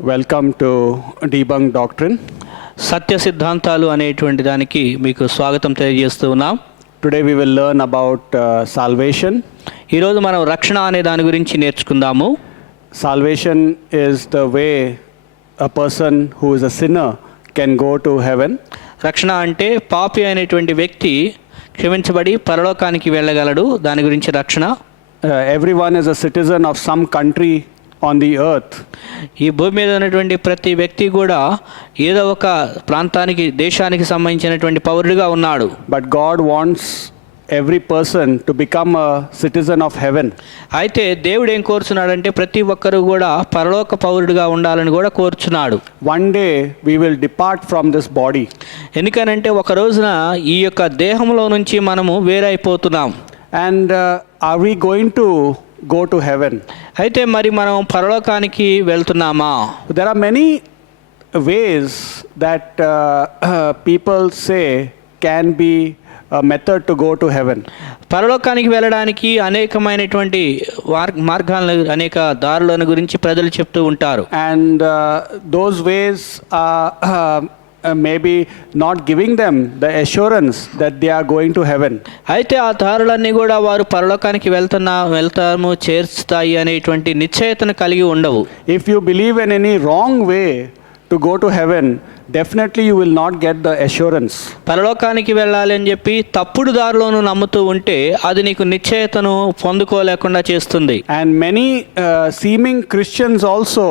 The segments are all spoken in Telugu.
Welcome to Debunk Doctrine. సత్య సిద్ధాంతాలు అనేటువంటి దానికి మీకు స్వాగతం తెలియజేస్తూ ఉన్నాం. Today we will learn about salvation. ఈరోజు మనం రక్షణ అనే దాని గురించి నేర్చుకుందాము. Salvation is the way a person who is a sinner can go to heaven. రక్షణ అంటే పాపి అయినటువంటి వ్యక్తి క్షమించబడి పరలోకానికి వెళ్ళగలడు. దాని గురించి రక్షణ. Everyone is a citizen of some country on the earth. ఈ భూమి మీద ఉన్నటువంటి ప్రతి వ్యక్తి కూడా ఏదో ఒక ప్రాంతానికి దేశానికి సంబంధించినటువంటి పౌరుడిగా ఉన్నాడు. But God wants every person to become a citizen of heaven. అయితే దేవుడు ఏం కోరుచున్నాడంటే ప్రతి ఒక్కరూ కూడా పరలోక పౌరుడిగా ఉండాలని కూడా కోరుచున్నాడు. One day we will depart from this body. ఎందుకనంటే ఒక రోజున ఈ యొక్క దేహంలో నుంచి మనము వేరైపోతున్నాం. And are we going to go to heaven? అయితే మరి మనం పరలోకానికి వెళ్తున్నామా? There are many ways that people say can be a method to go to heaven. పరలోకానికి వెళ్ళడానికి అనేకమైనటువంటి మార్గాలను అనేక దారులను గురించి ప్రజలు చెప్తూ ఉంటారు. And those ways are maybe not giving them the assurance that they are going to heaven. అయితే ఆ దారులన్నీ కూడా వారు పరలోకానికి వెళ్తాము చేర్చుతాయి అనేటువంటి నిశ్చయతను కలిగి ఉండవు. If you believe in any wrong way to go to heaven, definitely you will not get the assurance. పరలోకానికి వెళ్ళాలి అని చెప్పి తప్పుడు దారిలోను నమ్ముతూ ఉంటే అది నీకు నిశ్చయతను పొందుకోలేకుండా చేస్తుంది. And many seeming Christians also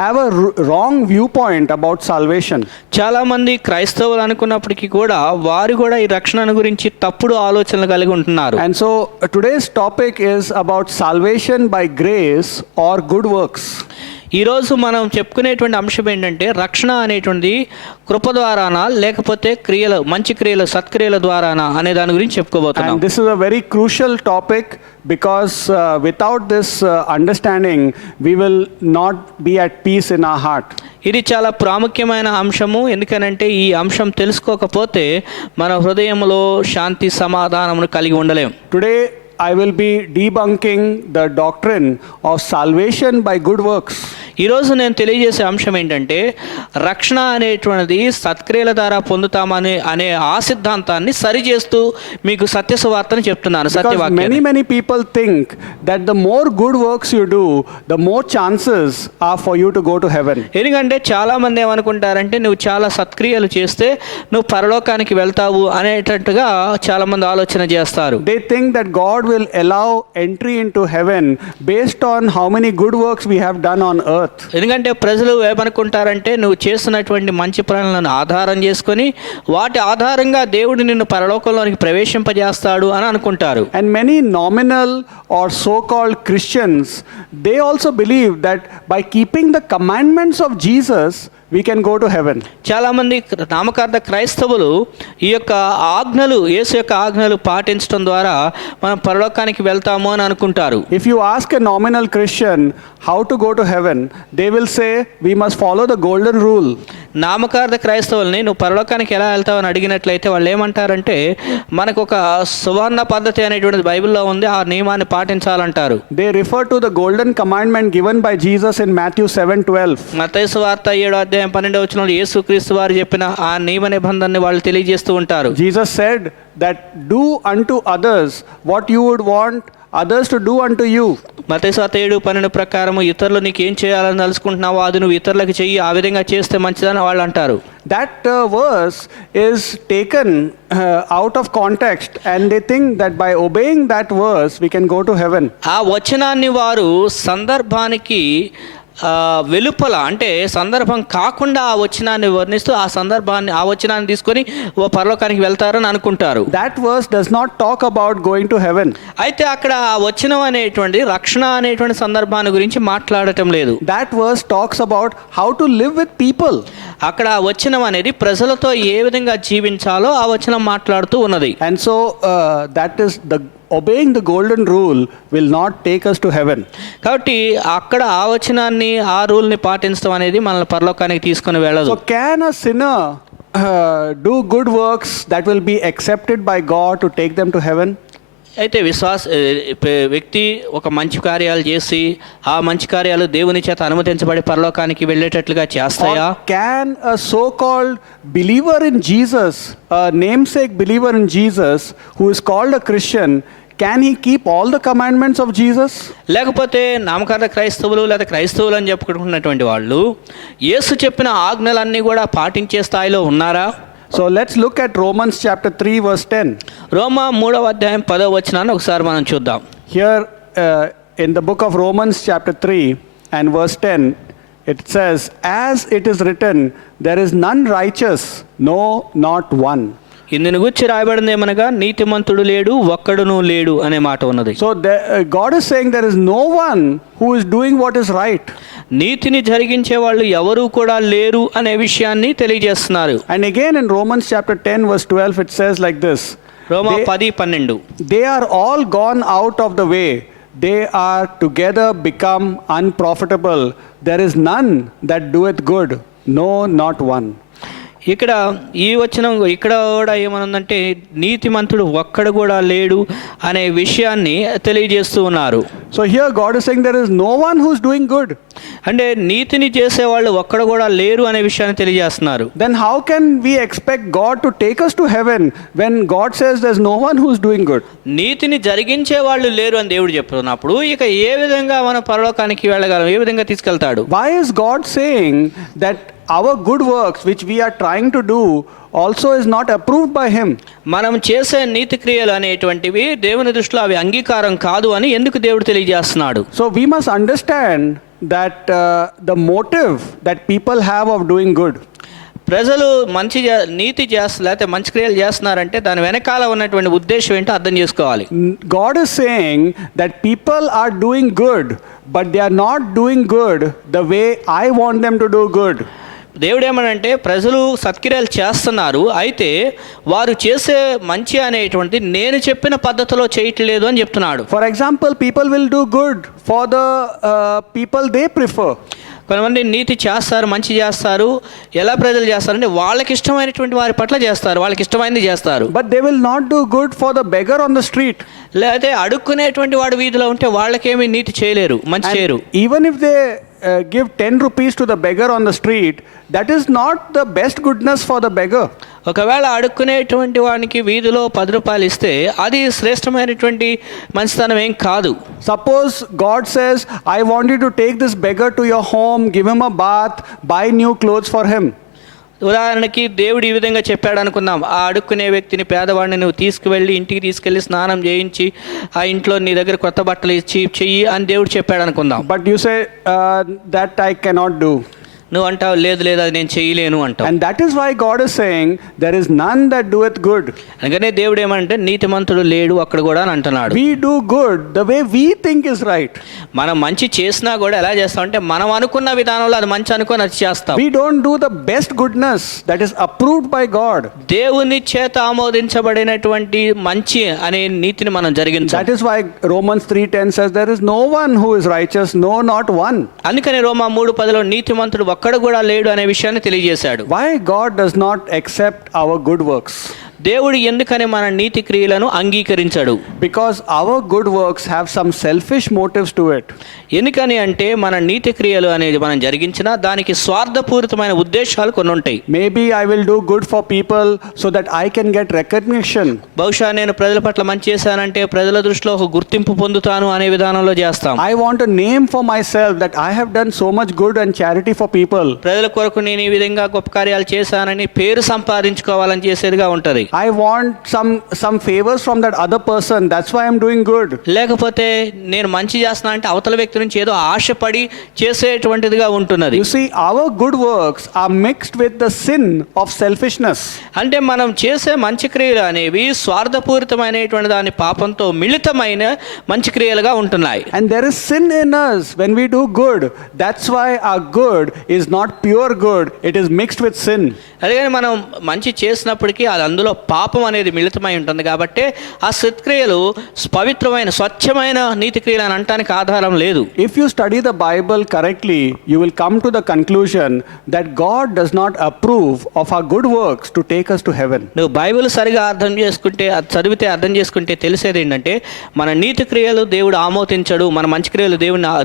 have a wrong viewpoint about salvation. చాలా మంది క్రైస్తవులు అనుకున్నప్పటికీ కూడా వారు కూడా ఈ రక్షణ గురించి తప్పుడు ఆలోచనలు కలిగి ఉంటున్నారు. And so today's topic is about salvation by grace or good works. ఈరోజు మనం చెప్పుకునేటువంటి అంశం ఏంటంటే రక్షణ అనేటువంటి కృప ద్వారానా లేకపోతే క్రియలు మంచి క్రియలు సత్క్రియల ద్వారానా అనే దాని గురించి చెప్పుకోబోతున్నాం. And this is a very crucial topic because without this understanding we will not be at peace in our heart. ఇది చాలా ప్రాముఖ్యమైన అంశము. ఎందుకనంటే ఈ అంశం తెలుసుకోకపోతే మన హృదయంలో శాంతి సమాధానమును కలిగి ఉండలేం. Today I will be debunking the doctrine of salvation by good works. ఈరోజు నేను తెలియజేసే అంశం ఏంటంటే రక్షణ అనేటువంటిది సత్క్రియల ద్వారా పొందుతామని అనే ఆ సిద్ధాంతాన్ని సరిచేస్తూ మీకు సత్య సువార్తను చెప్తున్నాను. సత్యవాక్యం. Many people think that the more good works you do, the more chances are for you to go to heaven. ఎందుకంటే చాలా మంది ఏమనుకుంటారంటే నువ్వు చాలా సత్క్రియలు చేస్తే నువ్వు పరలోకానికి వెళ్తావు అనేటట్టుగా చాలా మంది ఆలోచన చేస్తారు. They think that God will allow entry into heaven based on how many good works we have done on earth. ఎందుకంటే ప్రజలు ఏమనుకుంటారంటే నువ్వు చేస్తున్నటువంటి మంచి పనులను ఆధారం చేసుకొని వాటి ఆధారంగా దేవుడు నిన్ను పరలోకంలోనికి ప్రవేశింపజేస్తాడు అని అనుకుంటారు. And many nominal or so-called Christians, they also believe that by keeping the commandments of Jesus we can go to heaven. చాలా మంది నామకార్థ క్రైస్తవులు ఈ యొక్క ఆజ్ఞలు యేసు యొక్క ఆజ్ఞలు పాటించడం ద్వారా మనం పరలోకానికి వెళ్తాము అని అనుకుంటారు. If you ask a nominal Christian how to go to heaven, they will say we must follow the golden rule. నామకార్థ క్రైస్తవుల్ని నువ్వు పరలోకానికి ఎలా వెళ్తావు అని అడిగినట్లయితే వాళ్ళు ఏమంటారంటే మనకు ఒక సువర్ణ పద్ధతి అనేటువంటిది బైబిల్లో ఉంది, ఆ నియమాన్ని పాటించాలంటారు. They refer to the golden commandment given by Jesus in Matthew 7:12. మత్తయి సువార్త 7:12 యేసుక్రీస్తు వారు చెప్పిన ఆ నియమ నిబంధనని వాళ్ళు తెలియజేస్తూ ఉంటారు. Jesus said that do unto others what you would want others to do unto you. మత్తయి 7:12 ప్రకారం ఇతరులు నీకు ఏం చేయాలని తలుచుకుంటున్నావో అది నువ్వు ఇతరులకు చెయ్యి, ఆ విధంగా చేస్తే మంచిదని వాళ్ళు అంటారు. That verse is taken out of context and they think that by obeying that verse we can go to heaven. ఆ వచనాన్ని వారు సందర్భానికి వెలుపల అంటే సందర్భం కాకుండా ఆ వచనాన్ని వర్ణిస్తూ ఆ వచనాన్ని తీసుకొని ఓ పరలోకానికి వెళ్తారని అనుకుంటారు. That verse does not talk about going to heaven. అయితే అక్కడ ఆ వచనం అనేటువంటి రక్షణ అనేటువంటి సందర్భాన్ని గురించి మాట్లాడటం లేదు. That verse talks about how to live with people. అక్కడ ఆ వచనం అనేది ప్రజలతో ఏ విధంగా జీవించాలో ఆ వచనం మాట్లాడుతూ ఉన్నది. And so that is the obeying the golden rule will not take us to heaven. కాబట్టి అక్కడ ఆ వచనాన్ని ఆ రూల్ని పాటించడం అనేది మనల్ని పరలోకానికి తీసుకొని వెళ్ళదు. So can a sinner do good works that will be accepted by God to take them to heaven? అయితే వ్యక్తి ఒక మంచి కార్యాలు చేసి ఆ మంచి కార్యాలు దేవుని చేత అనుమతించబడి పరలోకానికి వెళ్ళేటట్లుగా చేస్తాయా? Or can a so-called believer in Jesus, a namesake believer in Jesus, who is called a Christian, can he keep all the commandments of Jesus? లేకపోతే నామకార్థ క్రైస్తవులు లేదా క్రైస్తవులు అని చెప్పుకుంటున్నటువంటి వాళ్ళు యేసు చెప్పిన ఆజ్ఞలన్నీ కూడా పాటించే స్థాయిలో ఉన్నారా? So let's look at Romans chapter 3 verse 10. రోమా 3వ అధ్యాయం 10వ వచనాన్ని ఒకసారి మనం చూద్దాం. Here in the book of Romans chapter 3 and verse 10, it says, as it is written, there is none righteous, no, not one. ఇందుని గురించి రాయబడింది ఏమనగా నీతిమంతుడు లేడు ఒక్కడును లేడు అనే మాట ఉన్నది. So God is saying there is no one who is doing what is right. నీతిని జరిగించే వాళ్ళు ఎవరు కూడా లేరు అనే విషయాన్ని తెలియజేస్తున్నారు. And again in Romans chapter 10 verse 12 it says like this. Roma 10:12 They are all gone out of the way. They are together become unprofitable. There is none that doeth good, no, not one. ఇక్కడ ఈ వచనం ఇక్కడ కూడా ఏమనుందంటే నీతిమంతుడు ఒక్కడు కూడా లేడు అనే విషయాన్ని తెలియజేస్తూ ఉన్నారు. So here God is saying there is no one who is doing good. అంటే నీతిని చేసేవాళ్ళు ఒక్కడు కూడా లేరు అనే విషయాన్ని తెలియజేస్తున్నారు. Then how can we expect God to take us to heaven when God says there is no one who is doing good? నీతిని జరిగించే వాళ్ళు లేరు అని దేవుడు చెప్తున్నప్పుడు ఇక ఏ విధంగా మనం పరలోకానికి వెళ్ళగలం, ఏ విధంగా తీసుకెళ్తాడు? Why is God saying that our good works which we are trying to do also is not approved by him? మనం చేసే నీతి క్రియలు అనేటువంటివి దేవుని దృష్టిలో అవి అంగీకారం కాదు అని ఎందుకు దేవుడు తెలియజేస్తున్నాడు? So we must understand that the motive that people have of doing good. ప్రజలు నీతి లేకపోతే మంచి క్రియలు చేస్తున్నారంటే దాని వెనకాల ఉన్నటువంటి ఉద్దేశం ఏంటో అర్థం చేసుకోవాలి. God is saying that people are doing good, but they are not doing good the way I want them to do good. దేవుడు ఏమనంటే ప్రజలు సత్క్రియలు చేస్తున్నారు, అయితే వారు చేసే మంచి అనేటువంటి నేను చెప్పిన పద్ధతిలో చేయట్లేదు అని చెప్తున్నాడు. For example, people will do good for the people they prefer. కొంతమంది నీతి చేస్తారు, మంచి చేస్తారు. ఎలా ప్రజలు చేస్తారంటే వాళ్ళకి ఇష్టమైనటువంటి వారి పట్ల చేస్తారు, వాళ్ళకి ఇష్టమైనది చేస్తారు. But they will not do good for the beggar on the street. లేకపోతే అడుక్కునేటువంటి వాడు వీధిలో ఉంటే వాళ్ళకేమీ నీతి చేయలేరు, మంచి చేయరు. Even if they give 10 rupees to the beggar on the street, that is not the best goodness for the beggar. ఒకవేళ అడుక్కునేటువంటి వానికి వీధిలో 10 రూపాయలు ఇస్తే అది శ్రేష్టమైనటువంటి మంచితనం ఏం కాదు. Suppose God says, I want you to take this beggar to your home, give him a bath, buy new clothes for him. ఉదాహరణకి దేవుడు ఈ విధంగా చెప్పాడు అనుకుందాం, ఆ అడుక్కునే వ్యక్తిని, పేదవాడిని నువ్వు తీసుకువెళ్ళి ఇంటికి తీసుకెళ్ళి స్నానం చేయించి ఆ ఇంట్లో నీ దగ్గర కొత్త బట్టలు ఇచ్చి చెయ్యి అని దేవుడు చెప్పాడు అనుకుందాం. But you say that I cannot do. నువ్వు అంటావు లేదు అది నేను చేయలేను అంటావు. And that is why God is saying there is none that doeth good. అందుకనే దేవుడు ఏమంటే నీతిమంతుడు లేడు అక్కడ కూడా అని అంటున్నాడు. We do good the way we think is right. మనం మంచి చేసినా కూడా ఎలా చేస్తామంటే మనం అనుకున్న విధానంలో అది మంచి అనుకుని అది చేస్తాం. We don't do the best goodness that is approved by God. దేవుని చేత ఆమోదించబడినటువంటి మంచి అనే నీతిని మనం జరిగించాలి. That is why Romans 3:10 says there is no one who is righteous, no, not one. అందుకనే రోమా 3:10లో నీతిమంతుడు ఒక్కడు కూడా లేడు అనే విషయాన్ని తెలియజేశాడు. Why God does not accept our good works? దేవుడు ఎందుకని మన నీతి క్రియలను అంగీకరించడు? Because our good works have some selfish motives to it. ఎందుకని అంటే మన నీతి క్రియలు అనేది మనం జరిగించినా దానికి స్వార్థపూరితమైన ఉద్దేశాలు కొన్ని ఉంటాయి. Maybe I will do good for people so that I can get recognition. బహుశా నేను ప్రజల పట్ల మంచి చేశానంటే ప్రజల దృష్టిలో ఒక గుర్తింపు పొందుతాను అనే విధానంలో చేస్తాం. I want a name for myself that I have done so much good and charity for people. ప్రజల కొరకు నేను ఈ విధంగా గొప్ప కార్యాలు చేశానని పేరు సంపాదించుకోవాలని చేసేదిగా ఉంటది. I want some favors from that other person, that's why I'm doing good. లేకపోతే నేను మంచి చేస్తున్నా అంటే అవతల వ్యక్తి నుంచి ఏదో ఆశపడి చేసేటువంటిదిగా ఉంటున్నది. You see, our good works are mixed with the sin of selfishness. అంటే మనం చేసే మంచి క్రియలు అనేవి స్వార్థపూరితమైనటువంటి దాని పాపంతో మిళితమైన మంచి క్రియలుగా ఉంటున్నాయి. And there is sin in us when we do good. That's why our good is not pure good, it is mixed with sin. అలాగే మనం మంచి చేసినప్పటికీ అది అందులో పాపం అనేది మిళితమై ఉంటుంది కాబట్టి ఆ సత్క్రియలు పవిత్రమైన స్వచ్ఛమైన నీతి క్రియలు అని అనటానికి ఆధారం లేదు. If you study the Bible correctly, you will come to the conclusion that God does not approve of our good works to take us to heaven. నువ్వు బైబిల్ సరిగా అర్థం చేసుకుంటే, అది చదివితే అర్థం చేసుకుంటే తెలిసేది ఏంటంటే మన నీతి క్రియలు దేవుడు ఆమోదించడు, మన మంచి క్రియలు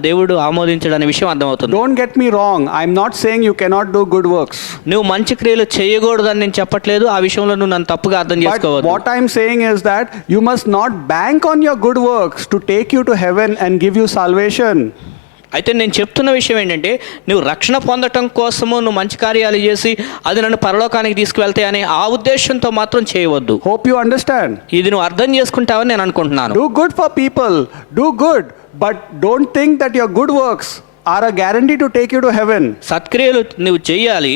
దేవుడు ఆమోదించడు అనే విషయం అర్థమవుతుంది. Don't get me wrong, I'm not saying you cannot do good works. నువ్వు మంచి క్రియలు చేయకూడదని నేను చెప్పట్లేదు, ఆ విషయంలో నువ్వు నన్ను తప్పుగా అర్థం But చేసుకోవద్దు. what I'm saying is that you must not bank on your good works to take you to heaven and give you salvation. అయితే నేను చెప్తున్న విషయం ఏంటంటే నువ్వు రక్షణ పొందటం కోసము నువ్వు మంచి కార్యాలు చేసి అది నన్ను పరలోకానికి తీసుకువెళ్తాయి అనే ఆ ఉద్దేశంతో మాత్రం చేయవద్దు. Hope you understand. ఇది నువ్వు అర్థం చేసుకుంటావని నేను అనుకుంటున్నాను. Do good for people, do good, but don't think that your good works are a guarantee to take you to heaven. సత్క్రియలు నువ్వు చేయాలి,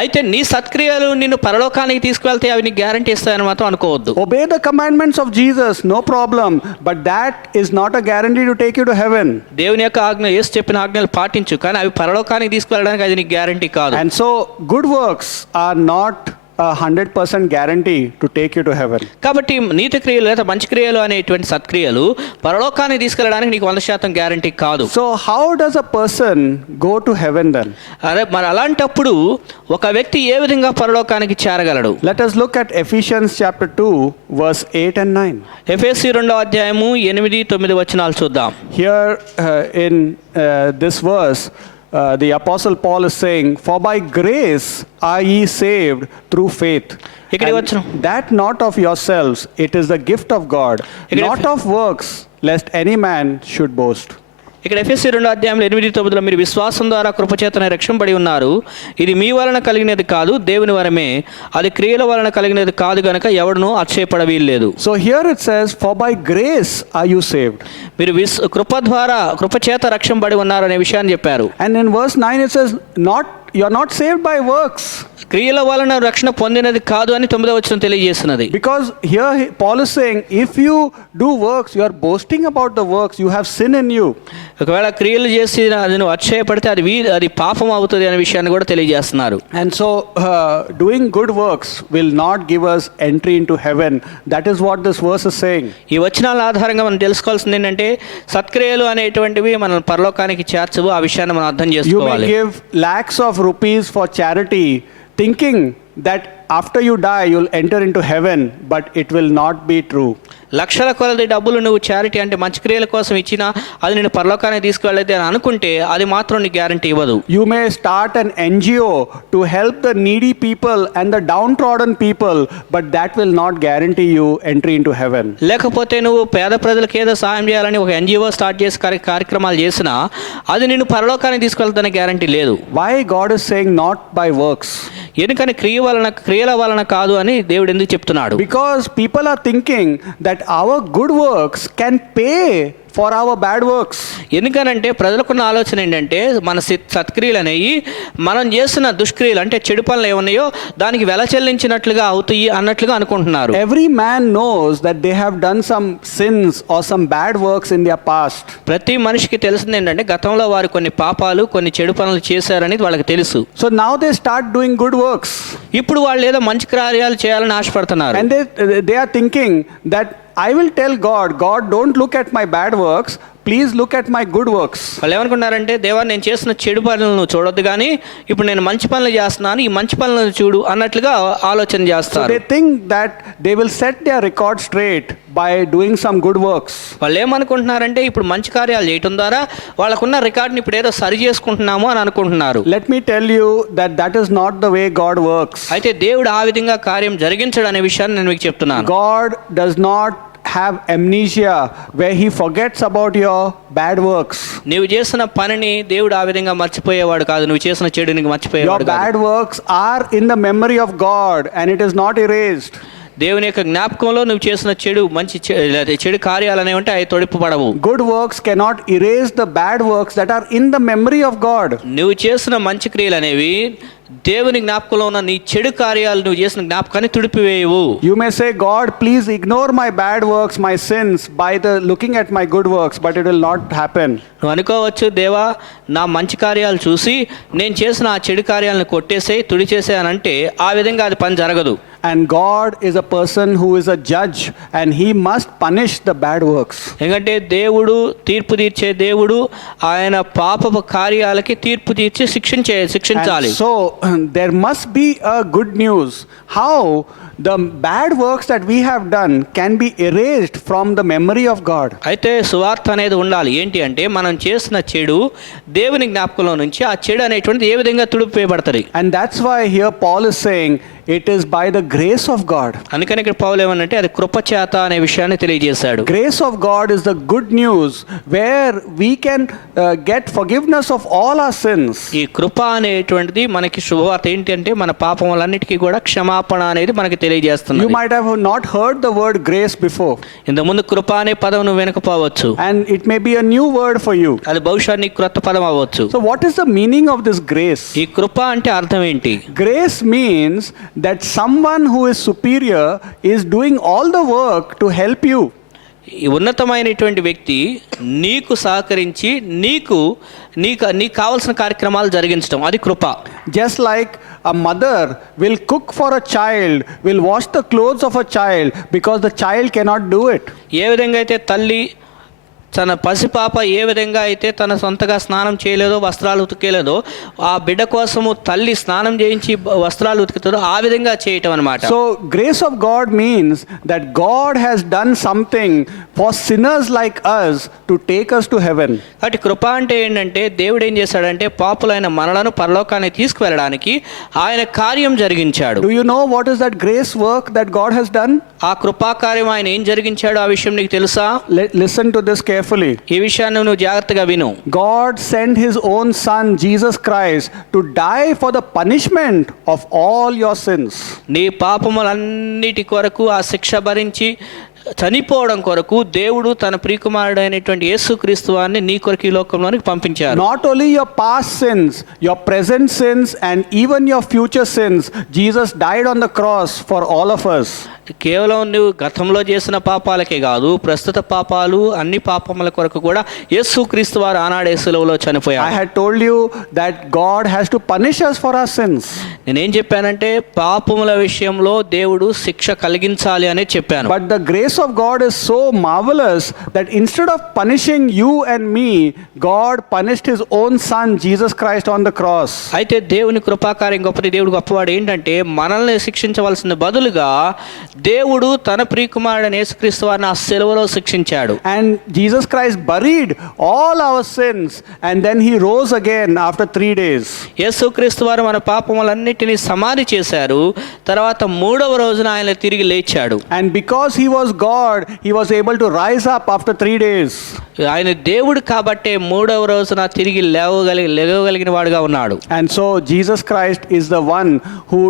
అయితే నీ సత్క్రియలు నిన్ను పరలోకానికి తీసుకువెళ్తే అవి నీకు గ్యారంటీ ఇస్తాయని మాత్రం అనుకోవద్దు. Obey the commandments of Jesus, no problem, but that is not a guarantee to take you to heaven. దేవుని యొక్క ఆజ్ఞ, యేసు చెప్పిన ఆజ్ఞలు పాటించు, కానీ అవి పరలోకానికి తీసుకువెళ్ళడానికి అది నీకు గ్యారంటీ కాదు. And so good works are not a 100% guarantee to take you to heaven. కాబట్టి నీతి క్రియలు లేదా మంచి క్రియలు అనేటువంటి సత్క్రియలు పరలోకానికి తీసుకెళ్ళడానికి నీకు 100% గ్యారంటీ కాదు. So how does a person go to heaven then? అరే మరి అలాంటప్పుడు ఒక వ్యక్తి ఏ విధంగా పరలోకానికి చేరగలడు? Let us look at Ephesians chapter 2 verse 8 and 9. ఎఫెసీ 2వ అధ్యాయము 8-9 వచనాలు చూద్దాం. Here in this verse the apostle Paul is saying, for by grace are ye saved through faith, and that not of yourselves, it is the gift of God, not of works, lest any man should boast. ఇక్కడ ఎఫెసీ 2వ అధ్యాయంలో 8-9 మీరు విశ్వాసం ద్వారా కృపచేతనే రక్షింపబడి ఉన్నారు, ఇది మీ వలన కలిగినది కాదు, దేవుని వరమే, అది క్రియల వలన కలిగినది కాదు గనుక ఎవడునూ అతిశయపడవీల్లేదు. So here it says, for by grace are you saved. మీరు కృపచేత రక్షింపబడి ఉన్నారు అనే విషయాన్ని చెప్పారు. And in verse 9 it says, you're not saved by works. క్రియల వలన రక్షణ పొందినది కాదు అని 9వ వచనం తెలియజేస్తున్నది. Because here Paul is saying, if you do works, you are boasting about the works, you have sin in you. ఒకవేళ క్రియలు చేసి అది నువ్వు అతిశయపడితే అది పాపం అవుతుంది అనే విషయాన్ని కూడా తెలియజేస్తున్నారు. And so doing good works will not give us entry into heaven. That is what this verse is saying. ఈ వచనాల ఆధారంగా మనం తెలుసుకోవాల్సింది ఏంటంటే సత్క్రియలు అనేటువంటివి మనం పరలోకానికి చేర్చవు, ఆ విషయాన్ని మనం అర్థం చేసుకోవాలి. You may give lakhs of rupees for charity, thinking that after you die you'll enter into heaven, but it will not be true. లక్షల కొలది డబ్బులు నువ్వు చారిటీ అంటే మంచి క్రియల కోసం ఇచ్చినా అది నేను పరలోకానికి తీసుకువెళ్ళేది అని అనుకుంటే అది మాత్రం నీకు గ్యారంటీ ఇవ్వదు. You may start an NGO to help the needy people and the downtrodden people, but that will not guarantee you entry into heaven. లేకపోతే నువ్వు పేద ప్రజలకు ఏదో సహాయం చేయాలని ఒక NGO స్టార్ట్ చేసి కార్యక్రమాలు చేసినా అది నిన్ను పరలోకానికి తీసుకెళ్తానే గ్యారంటీ లేదు. Why God is saying not by works? ఎందుకని క్రియల వలన కాదు అని దేవుడు ఎందుకు చెప్తున్నాడు? Because people are thinking that our good works can pay for our bad works. ఎందుకనంటే ప్రజలకున్న ఆలోచన ఏంటంటే మన సత్క్రియలు అనేవి మనం చేసిన దుష్క్రియలు అంటే చెడు పనులు ఏమన్నాయో దానికి వెల చెల్లించినట్లుగా అవుతాయి అన్నట్లుగా అనుకుంటున్నారు. Every man knows that they have done some sins or some bad works in their past. ప్రతి మనిషికి తెలిసింది ఏంటంటే గతంలో వారు కొన్ని పాపాలు కొన్ని చెడు పనులు చేశారని వాళ్ళకి తెలుసు. So now they start doing good works. ఇప్పుడు వాళ్ళు ఏదో మంచి కార్యాలు చేయాలని ఆశపడుతున్నారు. And they are thinking that I will tell God, don't look at my bad works, please look at my good works. వాళ్ళు ఏమనుకున్నారంటే దేవా నేను చేసిన చెడు పనులను చూడొద్దు కానీ ఇప్పుడు నేను మంచి పనులు చేస్తున్నాను, ఈ మంచి పనులను చూడు అన్నట్లుగా ఆలోచన చేస్తారు. So they think that they will set their record straight by doing some good works. వాళ్ళు ఏమనుకుంటున్నారంటే ఇప్పుడు మంచి కార్యాలు చేయటం ద్వారా వాళ్ళకున్న రికార్డుని ఇప్పుడు ఏదో సరి చేసుకుంటున్నాము అని అనుకుంటున్నారు. Let me tell you that is not the way God works. అయితే దేవుడు ఆ విధంగా కార్యం జరిగించడు అనే విషయాన్ని నేను మీకు చెప్తున్నాను. God does not have amnesia where he forgets about your bad works. నీవు చేసిన పనిని దేవుడు ఆ విధంగా మర్చిపోయేవాడు కాదు, నువ్వు చేసిన చెడుని మర్చిపోయేవాడు కాదు. Your bad works are in the memory of God and it is not erased. దేవుని యొక్క జ్ఞాపకంలో నువ్వు చేసిన చెడు కార్యాలు అనేవి ఉంటే అవి తొడిపబడవు. Good works cannot erase the bad works that are in the memory of God. నువ్వు చేసిన మంచి క్రియలు అనేవి దేవుని జ్ఞాపకంలో ఉన్న నీ చెడు కార్యాలు నువ్వు చేసిన జ్ఞాపకాన్ని తుడిపివేయవు. You may say, God, please ignore my bad works, my sins by the looking at my good works, but it will not happen. నువ్వు అనుకోవచ్చు, దేవా నా మంచి కార్యాలు చూసి నేను చేసిన ఆ చెడు కార్యాలను కొట్టేసే తుడిచేసే అని అంటే ఆ విధంగా అది పని జరగదు. and God is a person who is a judge and he must punish the bad works. ఎందుకంటే దేవుడు తీర్పు తీర్చే దేవుడు, ఆయన పాపపు కార్యాలకి తీర్పు తీర్చి శిక్షించాలి. And so there must be a good news how the bad works that we have done can be erased from the memory of God. అయితే సువార్త అనేది ఉండాలి. ఏంటి అంటే మనం చేసిన చెడు దేవుని జ్ఞాపకంలో నుంచి ఆ చెడు అనేటువంటిది ఏ విధంగా తుడిపేయబడతది. And that's why here Paul is saying it is by the grace of God. అందుకని ఇక్కడ పౌలు ఏమనంటే అది కృప చేత అనే విషయాన్ని తెలియజేశాడు. Grace of God is the good news where we can get forgiveness of all our sins. ఈ కృప అనేటువంటిది మనకి శుభవార్త. ఏంటి అంటే మన పాపములన్నిటికీ కూడా క్షమాపణ అనేది మనకి తెలియజేస్తుంది. You might have not heard the word grace before. ఇంతకుముందు కృప అనే పదం నువ్వు వినకపోవచ్చు. And it may be a new word for you. అది బహుశా నీకు క్రొత్త పదం అవ్వచ్చు. So what is the meaning of this grace? ఈ కృప అంటే అర్థం ఏంటి? Grace means that someone who is superior is doing all the work to help you. ఈ ఉన్నతమైనటువంటి వ్యక్తి నీకు సహకరించి నీకు కావాల్సిన కార్యక్రమాలు జరిగించడం, అది కృప. Just like a mother will cook for a child, will wash the clothes of a child because the child cannot do it. ఏ విధంగా అయితే తల్లి తన పసిపాప ఏ విధంగా అయితే తన సొంతగా స్నానం చేయలేదో, వస్త్రాలు ఉతికేలేదో, ఆ బిడ్డ కోసము తల్లి స్నానం చేయించి వస్త్రాలు ఉతుకుతాడో ఆ విధంగా చేయటం అన్నమాట. So grace of God means that God has done something for sinners like us to take us to heaven. కాబట్టి కృప అంటే ఏంటంటే దేవుడు ఏం చేశాడంటే పాపులైన మనలను పరలోకానికి తీసుకువెళ్ళడానికి ఆయన కార్యం జరిగించాడు. Do you know what is that grace work that God has done? ఆ కృపా కార్యం ఆయన ఏం జరిగించాడో ఆ విషయం నీకు తెలుసా? Listen to this carefully. ఈ విషయాన్ని నువ్వు జాగ్రత్తగా విను. God sent his own son Jesus Christ to die for the punishment of all your sins. నీ పాపములన్నిటి కొరకు ఆ శిక్ష భరించి చనిపోవడం కొరకు దేవుడు తన ప్రియకుమారుడైనటువంటి యేసుక్రీస్తు వారిని నీ కొరకు ఈ లోకంలోనికి పంపించారు. Not only your past sins, your present sins and even your future sins, Jesus died on the cross for all of us. కేవలం నువ్వు గతంలో చేసిన పాపాలకే కాదు, ప్రస్తుత పాపాలు అన్ని పాపముల కొరకు కూడా యేసుక్రీస్తు వారు ఆనాడే సిలువలో చనిపోయారు. I had told you that God has to punish us for our sins. నేనేం చెప్పానంటే పాపముల విషయంలో దేవుడు శిక్ష కలిగించాలి అనే చెప్పాను. But the grace of God is so marvelous that instead of punishing you and me, God punished his own son Jesus Christ on the cross. అయితే దేవుని కృపాకార్యం గొప్పది. దేవుడు గొప్పవాడు. ఏంటంటే మనల్ని శిక్షించవలసిన బదులుగా దేవుడు తన ప్రియకుమారుడైన యేసుక్రీస్తు వారిని ఆ సిలువలో శిక్షించాడు. And Jesus Christ buried all our sins and then he rose again after 3 days. యేసుక్రీస్తు వారు మన పాపములన్నిటినీ సమాధి చేశారు. తర్వాత 3వ రోజున ఆయన తిరిగి లేచాడు. And because he was God, he was able to rise up after 3 days. ఆయన దేవుడు కాబట్టే 3వ రోజున తిరిగి లేవగలిగిన వాడుగా ఉన్నాడు. And so Jesus Christ is the one who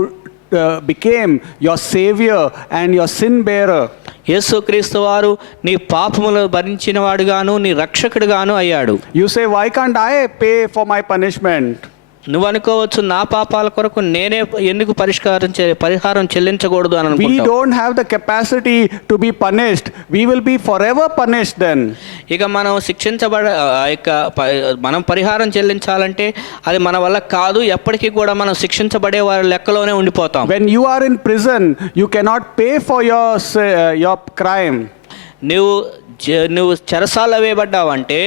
became your savior and your sin bearer. యేసుక్రీస్తు వారు నీ పాపములు భరించిన వాడుగాను నీ రక్షకుడుగాను అయ్యాడు. You say, why can't I pay for my punishment? నువ్వు అనుకోవచ్చు నా పాపాల కొరకు నేనే ఎందుకు పరిహారం చెల్లించకూడదు అని అనుకుంటావు. We don't have the capacity to be punished. We will be forever punished then. ఇక మనం మనం పరిహారం చెల్లించాలంటే అది మన వల్ల కాదు. ఎప్పటికీ కూడా మనం శిక్షించబడే వారి లెక్కలోనే ఉండిపోతాం. When you are in prison, you cannot pay for your crime. నువ్వు చెరసాల వేయబడ్డావంటే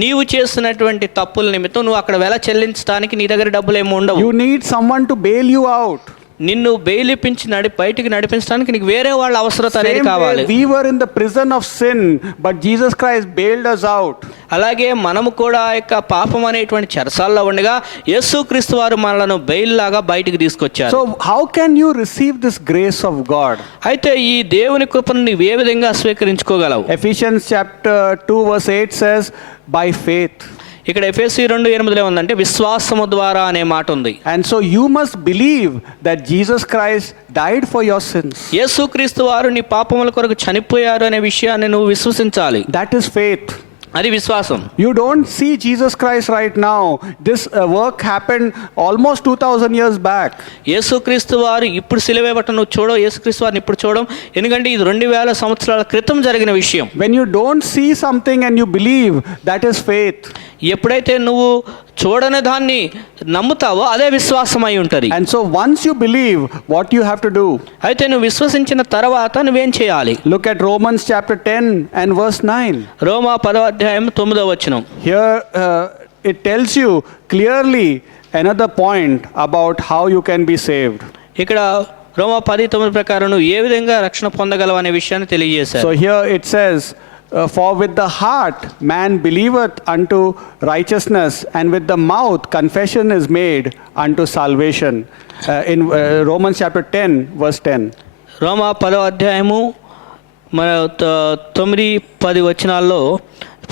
నీవు చేసినటువంటి తప్పుల నిమిత్తం నువ్వు అక్కడ వెల చెల్లించడానికి నీ దగ్గర డబ్బులు ఏమి ఉండవు. You need someone to bail you out. నిన్ను బెయిలిపించి బయటికి నడిపించడానికి నీకు వేరే వాళ్ళ అవసరత అనేది కావాలి. We were in the prison of sin, but Jesus Christ bailed us out. అలాగే మనము కూడా యొక్క పాపం అనేటువంటి చెరసాల్లో ఉండగా యేసుక్రీస్తు వారు మనలను బెయిల్ లాగా బయటికి తీసుకొచ్చారు. So how can you receive this grace of God? అయితే ఈ దేవుని కృపను నీవు ఏ విధంగా స్వీకరించుకోగలవు? Ephesians chapter 2 verse 8 says, by faith. ఇక్కడ ఎఫెసీ 2:8 ఉందంటే విశ్వాసము ద్వారా అనే మాట ఉంది. And so you must believe that Jesus Christ died for your sins. యేసుక్రీస్తు వారు నీ పాపముల కొరకు చనిపోయారు అనే విషయాన్ని నువ్వు విశ్వసించాలి. That is faith. అది విశ్వాసం. You don't see Jesus Christ right now. This work happened almost 2000 years back. యేసుక్రీస్తు వారు ఇప్పుడు సిలువేయబడటం నువ్వు చూడవు, యేసుక్రీస్తు వారిని ఇప్పుడు చూడడం, ఎందుకంటే ఇది 2000 సంవత్సరాల క్రితం జరిగిన విషయం. When you don't see something and you believe, that is faith. ఎప్పుడైతే నువ్వు చూడని దాన్ని నమ్ముతావో అదే విశ్వాసం అయి ఉంటుంది. And so once you believe, what you have to do? అయితే నువ్వు విశ్వసించిన తర్వాత నువ్వేం చేయాలి? Look at Romans chapter 10 and verse 9. Roma 10:9. Here it tells you clearly another point about how you can be saved. ఇక్కడ రోమా 10:9 ప్రకారం నువ్వు ఏ విధంగా రక్షణ పొందగలవు అనే విషయాన్ని తెలియజేశారు. So here it says, for with the heart man believeth unto righteousness, and with the mouth confession is made unto salvation. In Romans chapter 10 verse 10. రోమా 10 మన 9-10 వచనాల్లో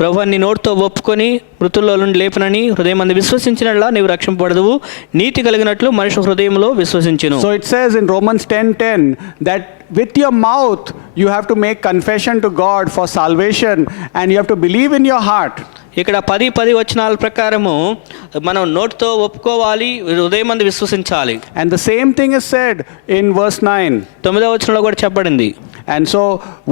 ప్రభువు నీ నోటితో ఒప్పుకొని మృతుల్లో నుండి లేపనని హృదయమందు విశ్వసించినట్లా నీవు రక్షింపబడదువు, నీతి కలిగినట్లు మనిషి హృదయంలో విశ్వసించును. So it says in Romans 10:10 that with your mouth you have to make confession to God for salvation, and you have to believe in your heart. ఇక్కడ 10 వచనాల ప్రకారము మనం నోటితో ఒప్పుకోవాలి, హృదయమందు విశ్వసించాలి. And the same thing is said in verse 9. 9వ వచనంలో కూడా చెప్పబడింది. And so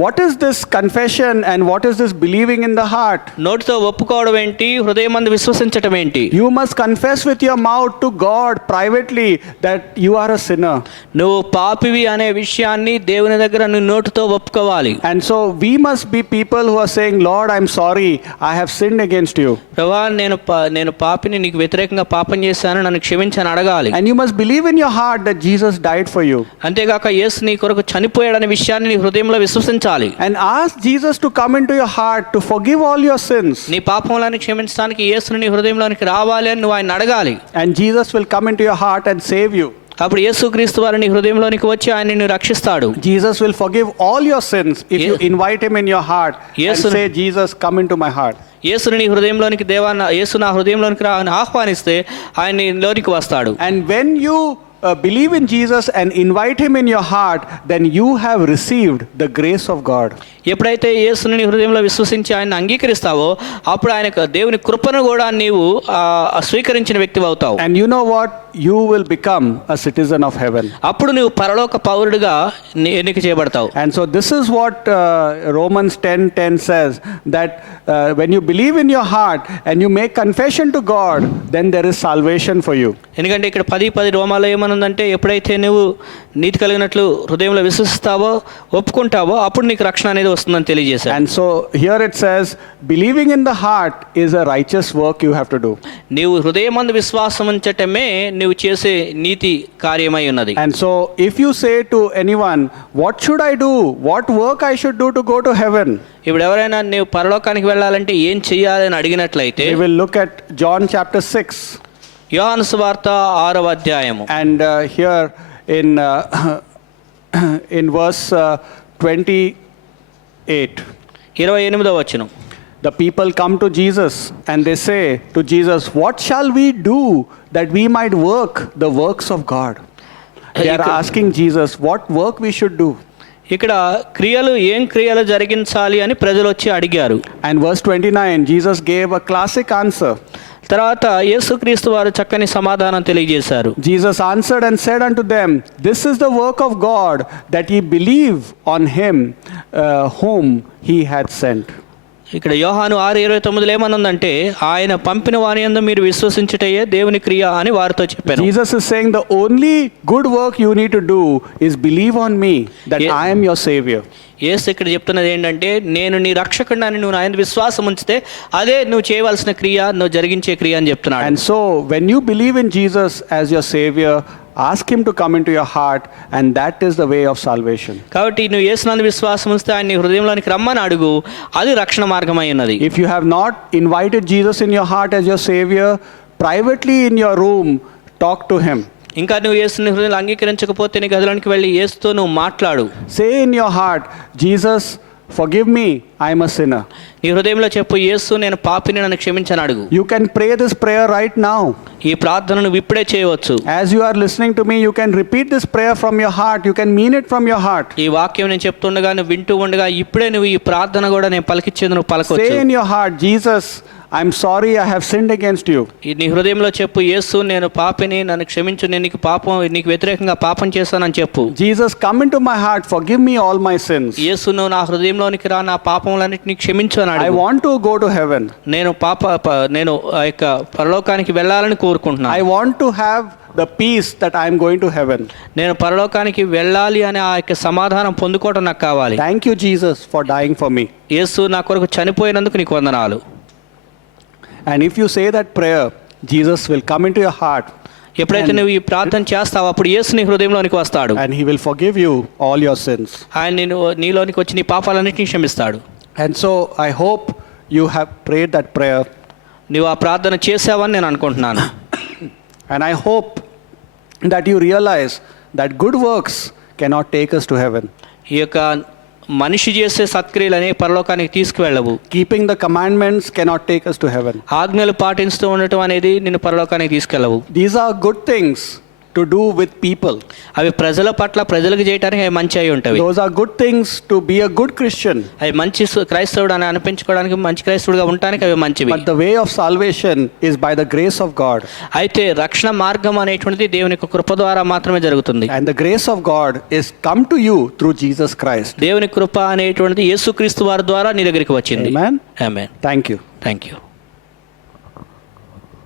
what is this confession and what is this believing in the heart? నోటితో ఒప్పుకోవడం ఏంటి, హృదయమందు విశ్వసించటం ఏంటి? You must confess with your mouth to God privately that you are a sinner. నువ్వు పాపివి అనే విషయాన్ని దేవుని దగ్గర నువ్వు నోటితో ఒప్పుకోవాలి. And so we must be people who are saying, Lord, I'm sorry, I have sinned against you. ప్రభువా నేను పాపిని, నీకు వ్యతిరేకంగా పాపం చేశాను, నన్ను క్షమించని అడగాలి. And you must believe in your heart that Jesus died for you. అంతేగాక యేసు నీ కొరకు చనిపోయాడనే విషయాన్ని నీ హృదయంలో విశ్వసించాలి. And ask Jesus to come into your heart to forgive all your sins. నీ పాపములను క్షమించడానికి యేసుని నీ హృదయంలోనికి రావాలి అని నువ్వు ఆయన అడగాలి. And Jesus will come into your heart and save you. అప్పుడు యేసుక్రీస్తు వారు నీ హృదయంలోనికి వచ్చి ఆయన నిన్ను రక్షిస్తాడు. Jesus will forgive all your sins if you invite him in your heart and say, Jesus, come into my heart. యేసుని నీ హృదయంలోనికి యేసు నా హృదయంలోనికి రా అని ఆహ్వానిస్తే ఆయన నీలోనికి వస్తాడు. And when you believe in Jesus and invite him in your heart, then you have received the grace of God. ఎప్పుడైతే యేసుని నీ హృదయంలో విశ్వసించి ఆయన అంగీకరిస్తావో అప్పుడు ఆయన దేవుని కృపను కూడా నీవు స్వీకరించిన వ్యక్తివి అవుతావు. And you know what? You will become a citizen of heaven. అప్పుడు నువ్వు పరలోక పౌరుడిగా ఎన్నిక చేయబడతావు. And so this is what Romans 10:10 says, that when you believe in your heart and you make confession to God, then there is salvation for you. ఎందుకంటే ఇక్కడ 10 రోమాలో ఏమనుందంటే ఎప్పుడైతే నువ్వు నీతి కలిగినట్లు హృదయంలో విశ్వసిస్తావో ఒప్పుకుంటావో అప్పుడు నీకు రక్షణ అనేది వస్తుందని తెలియజేశారు. And so here it says, believing in the heart is a righteous work you have to do. నీవు హృదయమందు విశ్వాసం ఉంచటమే నీవు చేసే నీతి కార్యమై ఉన్నది. And so if you say to anyone, what should I do? What work I should do to go to heaven? ఇప్పుడు ఎవరైనా నీవు పరలోకానికి వెళ్ళాలంటే ఏం చేయాలని అడిగినట్లయితే we will look at John chapter 6. యోహాను సువార్త 6వ అధ్యాయము. And here in verse 28. 28వ వచనం. The people come to Jesus and they say to Jesus, what shall we do that we might work the works of God? They are asking Jesus what work we should do. ఇక్కడ ఏం క్రియలు జరిగించాలి అని ప్రజలు వచ్చి అడిగారు. And verse 29, Jesus gave a classic answer. తర్వాత యేసుక్రీస్తు వారు చక్కని సమాధానం తెలియజేశారు. Jesus answered and said unto them, this is the work of God, that ye believe on him whom he had sent. ఇక్కడ యోహాను 6:29 ఏమనుందంటే ఆయన పంపిన వాని యందు మీరు విశ్వసించుటయే దేవుని క్రియ అని వారితో చెప్పాను. Jesus is saying the only good work you need to do is believe on me that I am your savior. యేసు ఇక్కడ చెప్తున్నది ఏంటంటే నేను నీ రక్షకుడిని అని నువ్వు ఆయన విశ్వాసం ఉంచితే అదే నువ్వు చేయవలసిన క్రియ, నువ్వు జరిగించే క్రియ అని చెప్తున్నాడు. And so when you believe in Jesus as your savior, ask him to come into your heart, and that is the way of salvation. కాబట్టి నువ్వు యేసునందు విశ్వాసం ఉంచితే ఆయన నీ హృదయంలోనికి రమ్మని అడుగు, అది రక్షణ మార్గమై ఉన్నది. If you have not invited Jesus in your heart as your savior, privately in your room talk to him. ఇంకా నువ్వు యేసుని హృదయంలో అంగీకరించకపోతే నీ గదిలోనికి వెళ్ళి యేసుతో నువ్వు మాట్లాడు. Say in your heart, Jesus, forgive me, I am a sinner. నీ హృదయంలో చెప్పు, యేసు నేను పాపిని, నన్ను క్షమించని అడుగు. You can pray this prayer right now. ఈ ప్రార్థనను ఇప్పుడే చేయవచ్చు. As you are listening to me, you can repeat this prayer from your heart. You can mean it from your heart. ఈ వాక్యం నేను చెప్తుండగా నువ్వు వింటూ ఉండగా ఇప్పుడే నువ్వు ఈ ప్రార్థన కూడా నేను పలికించేది నువ్వు పలకొచ్చు. Say in your heart, Jesus, I'm sorry I have sinned against you. నీ హృదయంలో చెప్పు, యేసు నేను పాపిని, నన్ను క్షమించు, నేను నీకు వ్యతిరేకంగా పాపం చేశానని చెప్పు. Jesus, come into my heart, forgive me all my sins. యేసు నువ్వు నా హృదయంలోనికి రా, నా పాపములన్నిటిని క్షమించు అన్నాడు. I want to go to heaven. నేను ఆ యొక్క పరలోకానికి వెళ్ళాలని కోరుకుంటున్నాను. I want to have the peace that I am going to heaven. నేను పరలోకానికి వెళ్ళాలి అనే ఆ యొక్క సమాధానం పొందుకోవడం నాకు కావాలి. Thank you, Jesus, for dying for me. యేసు నా కొరకు చనిపోయినందుకు నీకు వందనాలు. And if you say that prayer, Jesus will come into your heart. ఎప్పుడైతే నువ్వు ఈ ప్రార్థన చేస్తావో అప్పుడు యేసు నీ హృదయంలోనికి వస్తాడు. And he will forgive you all your sins. ఆయన నీలోనికి వచ్చి నీ పాపాలన్నిటిని క్షమిస్తాడు. And so I hope you have prayed that prayer. నువ్వు ఆ ప్రార్థన చేసావని నేను అనుకుంటున్నాను. And I hope that you realize that good works cannot take us to heaven. ఈ యొక్క మనిషి చేసే సత్క్రియలనే పరలోకానికి తీసుకువెళ్ళవు. Keeping the commandments cannot take us to heaven. ఆజ్ఞలు పాటిస్తూ ఉండటం అనేది నిన్ను పరలోకానికి తీసుకెళ్ళవు. These are good things to do with people. అవి ప్రజల పట్ల ప్రజలకు చేయడానికి అవి మంచి అయి ఉంటాయి. Those are good things to be a good Christian. అవి మంచి క్రైస్తవుడు అని అనిపించుకోవడానికి, మంచి క్రైస్తవుడిగా ఉండడానికి అవి మంచివి. But the way of salvation is by the grace of God. అయితే రక్షణ మార్గం అనేటువంటిది దేవుని యొక్క కృప ద్వారా మాత్రమే జరుగుతుంది. And the grace of God is come to you through Jesus Christ. దేవుని కృప అనేటువంటిది యేసుక్రీస్తు వారి ద్వారా నీ దగ్గరికి వచ్చింది. Amen. Amen. Thank you. Thank you.